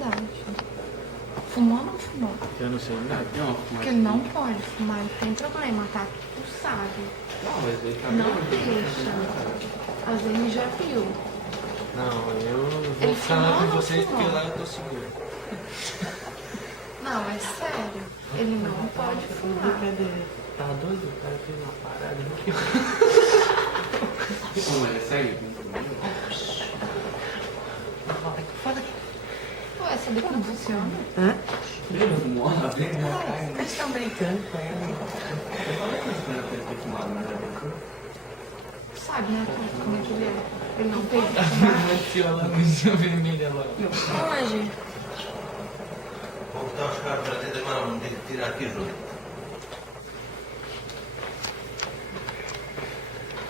verdade. Fumou ou não fumou? Eu não sei nada. Porque ele não pode fumar, não tem problema, tá? Tu sabe. Não, mas ele tá Não deixa. Às vezes ele já viu. Não, eu vou Ele ficar fumou lá ou com não vocês fumou? porque lá eu tô seguro. Não, é sério. Ele não pode fumar. Cadê? Tá doido? O cara fez uma parada aqui. Pô, mas é sério? Pô, essa daqui não funciona? Hã? Ele fumou uma vez, né? Eles estão brincando com ela. Eu falei com ele pra ele ter fumado, mas já brincou. Sabe, né? Como é que ele é? Ele não tem que fumar. Bateu a luzinha vermelha lá. Onde? Vou botar os carros para dentro agora, vamos ter que tirar aqui, Júlio.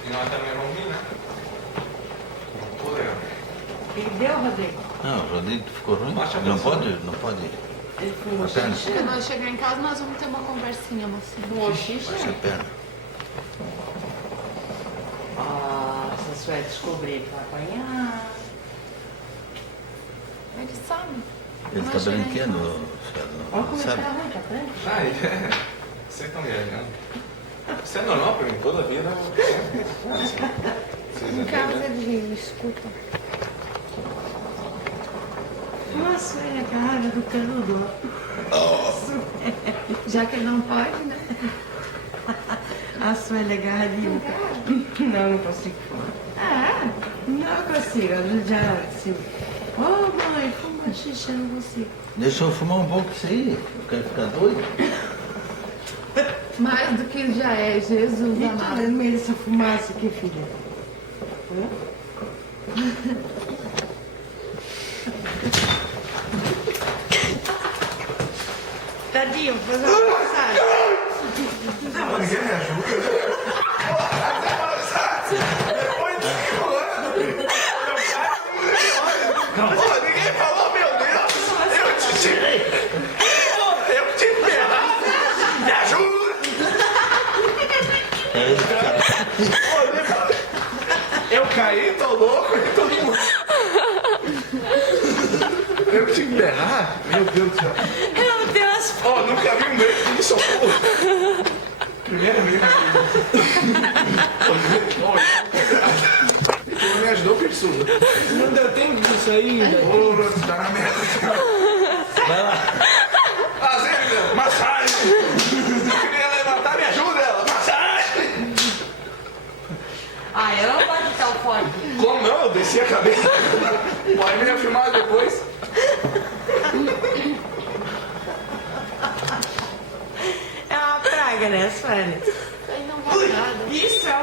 E nós também vamos vir, né? Pô, Léo. O que deu, Rodrigo? Não, o Rodrigo ficou ruim. Baixa a Não pressão. pode, não pode. Ele fumou A perna. xixi. Quando nós chegar em casa, nós vamos ter uma conversinha, mocinha. Fumou xixi? Baixa a perna. Nossa, você vai descobrir que vai apanhar. Ele sabe. Ele Nós está chega em brincando, Olha como sabe? é que tá ruim, tá vendo? Ah, é. Vocês estão viajando. Isso é normal pra mim, toda vida. Em casa ele escuta. Nossa, é a cara do canudo. Já que ele não pode, né? A Sueli agarradinha no cara. Não, não consigo fumar. Não consigo. Eu já, assim... Ô, mãe, fuma xixi, eu não consigo. Deixa eu fumar um pouco isso aí. Eu quero ficar doido. Mais do que ele já é, Jesus E tu, amado. no meio dessa fumaça aqui, filha? Hã? Tadinho, vou fazer uma passagem. Ninguém me ajuda. Depois de 5 anos, Pô, ninguém falou, meu Deus! Eu te tirei! Eu te ferrar! Me ajuda! Eu caí, tô louco, e todo mundo. Eu te enterrar? Meu Deus do céu. Meu Deus! Ó, nunca vi um beijo de socorro. Primeira vez. Tu me ajudou, Pirsuda. Não deu tempo disso aí, velho. Ô, Bruno, tá na merda. Vai lá. Fazendo massagem. Eu queria levantar, me ajuda ela. Massagem. Ah, eu não pode estar o fone. Como não? Eu desci a cabeça. Pode me filmar depois. É uma praga, né, Sueli? Ele não vai nada. Isso é